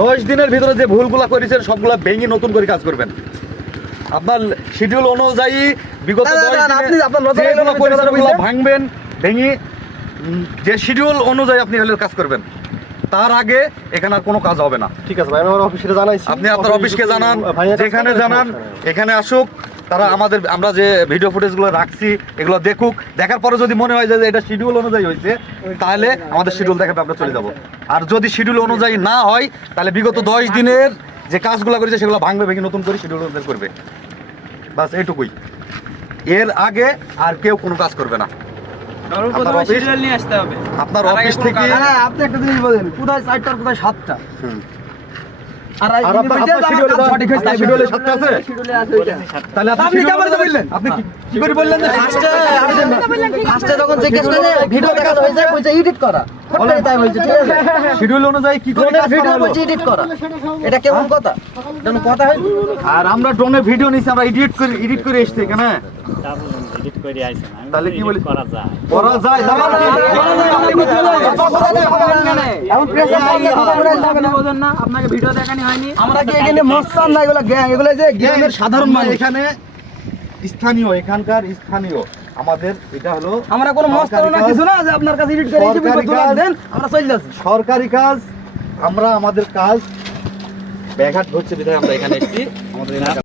10 দিনের ভিতরে যে ভুলগুলা করেছেন সবগুলা ভেঙে নতুন করে কাজ করবেন। আপনার শিডিউল অনুযায়ী বিগত 10 দিনে যেগুলো করেছেন ওগুলো ভাঙবেন, ভেঙে যে শিডিউল অনুযায়ী আপনি হলে কাজ করবেন। তার আগে এখানে আর কোনো কাজ হবে না। ঠিক আছে ভাই, আমি আমার অফিসে জানাইছি। আপনি আপনার অফিসকে জানান, যেখানে জানান এখানে আসুক, তারা আমরা যে ভিডিও ফুটেজগুলো রাখছি এগুলো দেখুক, দেখার পরে যদি মনে হয় যে এটা শিডিউল অনুযায়ী হয়েছে তাহলে আমাদের শিডিউল দেখাতে আমরা চলে যাব। আর যদি শিডিউল অনুযায়ী না হয় তাহলে বিগত 10 দিনের যে কাজগুলো করেছে সেগুলো ভাঙবে, ভেঙে নতুন করে শিডিউল অনুযায়ী করবে। বাস এইটুকুই, এর আগে আর কেউ কোনো কাজ করবে না। আপনার অফিস থেকে আপনি একটা জিনিস বলেন, কোথায় 4টা আর কোথায় 7টা? আর আপনার শিডিউলে 7টা আছে? তাহলে আপনি কি বললেন? আপনি কি করে বললেন যে ফার্স্টে যখন জিজ্ঞেস করে ভিডিও দেখা হয়েছে কইছে এডিট করা, ফটোই তাই বলছে। ঠিক আছে, শিডিউল অনুযায়ী কি করে কাজ ভিডিও করা হলো? বলছে এডিট করা, এটা কেমন কথা? যেন কথা হয়। আর আমরা ড্রোনে ভিডিও নিছি, আমরা এডিট করে এসেছি এখানে। এডিট করে আইছেন, তাহলে কি বলি করা যায়? করা যায়? এখন প্রেসার কথা বলে আপনি বলেন না, আপনাকে ভিডিও দেখানি হয়নি। আমরা কি এখানে মস্তান না, এগুলো গ্যাং, এগুলো যে গ্যাংয়ের সাধারণ মানুষ। এখানে স্থানীয়, এখানকার স্থানীয় আমাদের এটা হলো, আমরা কোনো মস্তান না কিছু না যে আপনার কাছে এডিট করে এই ভিডিও দেন আমরা চলে যাচ্ছি। সরকারি কাজ, আমরা আমাদের কাজ ব্যাঘাত ঘটছে বিধায় আমরা এখানে এসেছি। আমাদের